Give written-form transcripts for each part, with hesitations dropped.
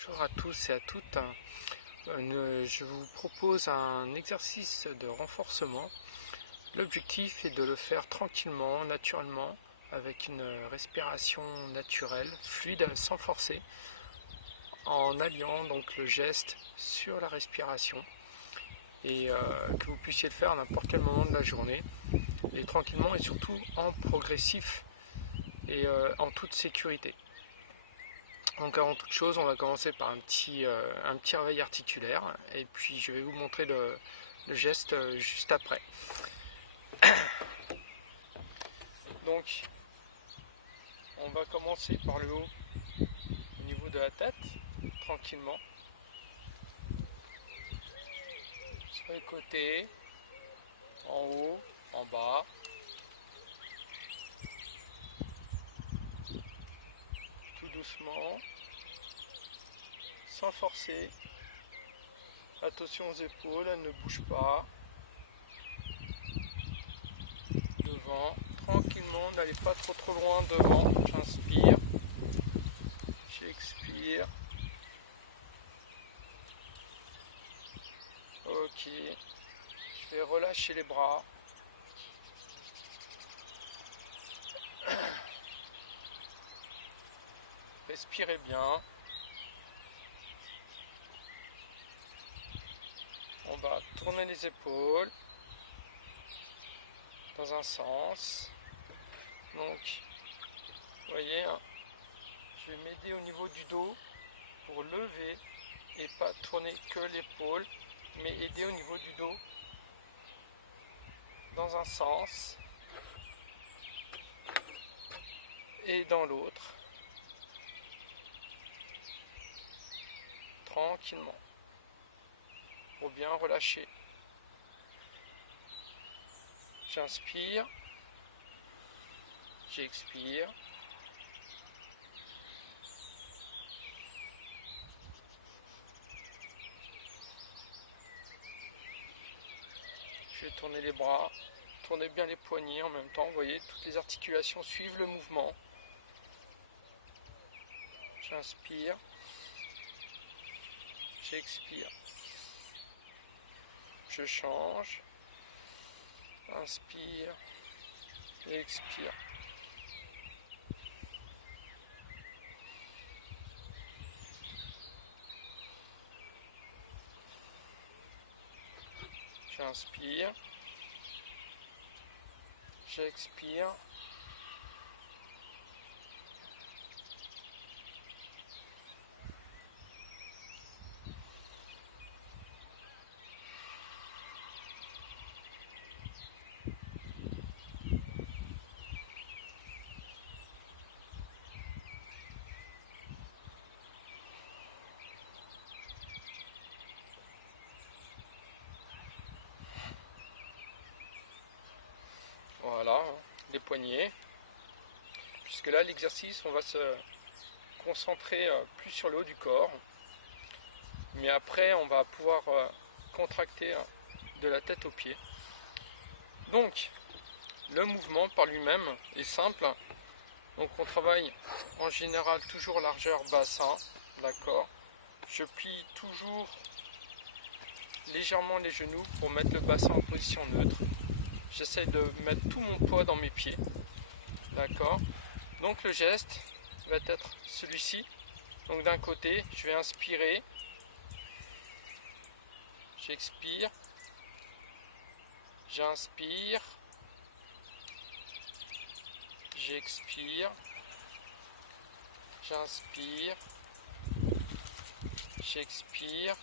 Bonjour à tous et à toutes. Je vous propose un exercice de renforcement. L'objectif est de le faire tranquillement, naturellement, avec une respiration naturelle, fluide, sans forcer, en alliant donc le geste sur la respiration et que vous puissiez le faire à n'importe quel moment de la journée, et tranquillement et surtout en progressif et en toute sécurité. Donc avant toute chose, on va commencer par un petit réveil articulaire et puis je vais vous montrer le geste juste après. Donc on va commencer par le haut au niveau de la tête, tranquillement. Sur les côtés, en haut, en bas. Tout doucement, sans forcer. Attention aux épaules, elles ne bougent pas. Devant, tranquillement, n'allez pas trop loin devant. J'inspire, j'expire. Ok, je vais relâcher les bras. Respirez bien. On va tourner les épaules dans un sens. Donc, vous voyez, je vais m'aider au niveau du dos pour lever et pas tourner que l'épaule, mais aider au niveau du dos dans un sens et dans l'autre. Tranquillement. Pour bien relâcher. J'inspire. J'expire. Je vais tourner les bras. Tournez bien les poignets en même temps. Vous voyez, toutes les articulations suivent le mouvement. J'inspire. J'expire. Je change. Inspire. Expire. J'inspire. J'expire. Voilà, les poignets. Puisque là, l'exercice, on va se concentrer plus sur le haut du corps. Mais après, on va pouvoir contracter de la tête aux pieds. Donc, le mouvement par lui-même est simple. Donc, on travaille en général toujours largeur bassin. D'accord. Je plie toujours légèrement les genoux pour mettre le bassin en position neutre. J'essaie de mettre tout mon poids dans mes pieds. D'accord. Donc le geste va être celui-ci. Donc d'un côté, je vais inspirer. J'expire. J'inspire. J'expire. J'inspire. J'expire.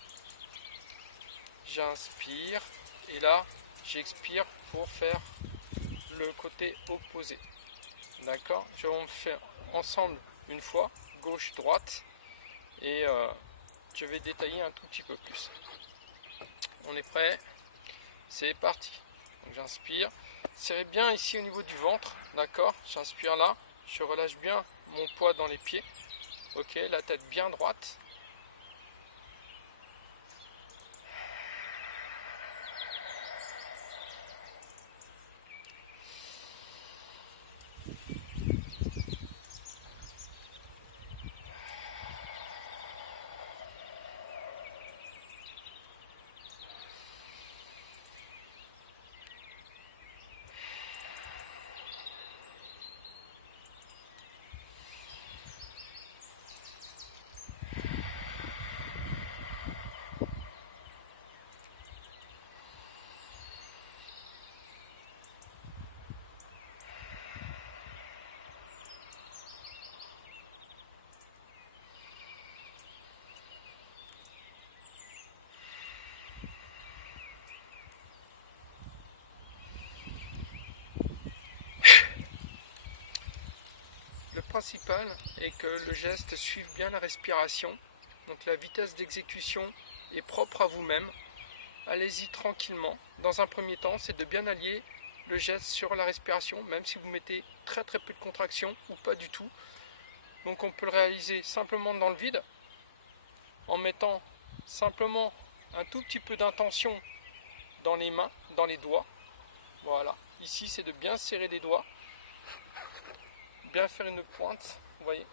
J'inspire. Et là, j'expire pour faire le côté opposé. D'accord. On fait ensemble une fois, gauche-droite. Et je vais détailler un tout petit peu plus. On est prêt? C'est parti. Donc j'inspire. Serrez bien ici au niveau du ventre. D'accord. J'inspire là. Je relâche bien mon poids dans les pieds. Ok. La tête bien droite. principal est que le geste suive bien la respiration. Donc la vitesse d'exécution est propre à vous-même. Allez-y tranquillement. Dans un premier temps, c'est de bien allier le geste sur la respiration, même si vous mettez très peu de contraction ou pas du tout. Donc on peut le réaliser simplement dans le vide, en mettant simplement un tout petit peu d'intention dans les mains, dans les doigts. Voilà, ici c'est de bien serrer les doigts, bien faire une pointe, vous voyez,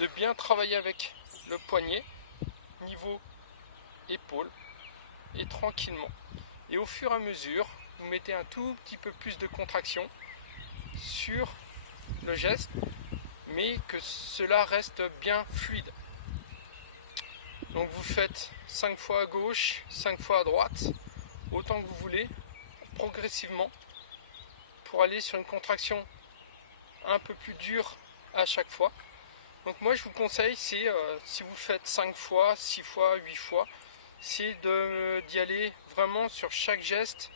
de bien travailler avec le poignet, niveau épaule, et tranquillement. Et au fur et à mesure, vous mettez un tout petit peu plus de contraction sur le geste, mais que cela reste bien fluide. Donc vous faites 5 fois à gauche, 5 fois à droite, autant que vous voulez, progressivement, pour aller sur une contraction un peu plus dure à chaque fois. Donc moi je vous conseille, c'est si vous faites 5 fois, 6 fois, 8 fois, c'est d'y aller vraiment sur chaque geste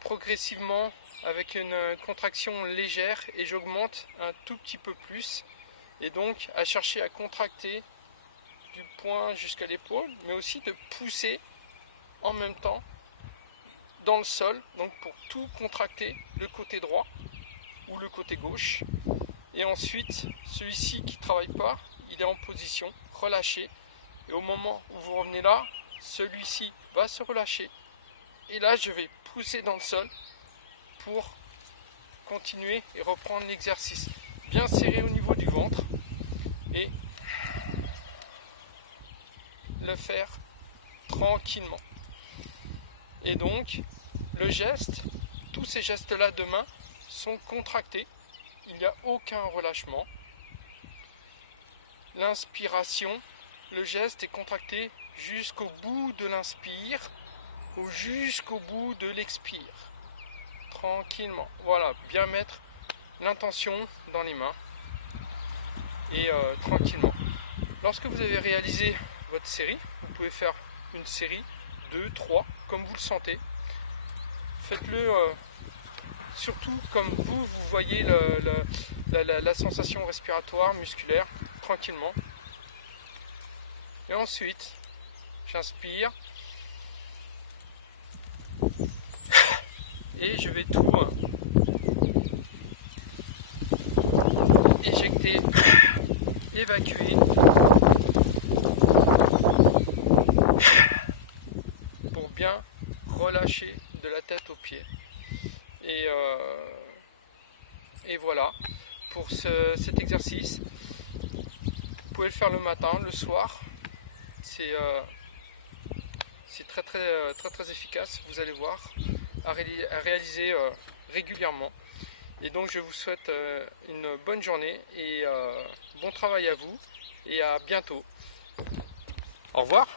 progressivement avec une contraction légère, et j'augmente un tout petit peu plus, et donc à chercher à contracter du poing jusqu'à l'épaule, mais aussi de pousser en même temps dans le sol, donc pour tout contracter, le côté droit ou le côté gauche. Et ensuite, celui-ci qui ne travaille pas, il est en position relâché, et au moment où vous revenez là, celui-ci va se relâcher, et là je vais pousser dans le sol pour continuer et reprendre l'exercice. Bien serré au niveau du ventre, et le faire tranquillement. Et donc le geste, tous ces gestes là de main sont contractés, il n'y a aucun relâchement. L'inspiration, le geste est contracté jusqu'au bout de l'inspire ou jusqu'au bout de l'expire, tranquillement. Voilà, bien mettre l'intention dans les mains, et tranquillement. Lorsque vous avez réalisé votre série, vous pouvez faire une série, 2, 3, comme vous le sentez. Faites-le surtout comme vous voyez la sensation respiratoire, musculaire, tranquillement. Et ensuite, j'inspire. Et je vais tout éjecter, évacuer, pour bien relâcher de la tête aux pieds. Et voilà pour cet exercice. Vous pouvez le faire le matin, le soir. C'est très efficace, vous allez voir, à réaliser régulièrement. Et donc je vous souhaite une bonne journée, et bon travail à vous, et à bientôt. Au revoir.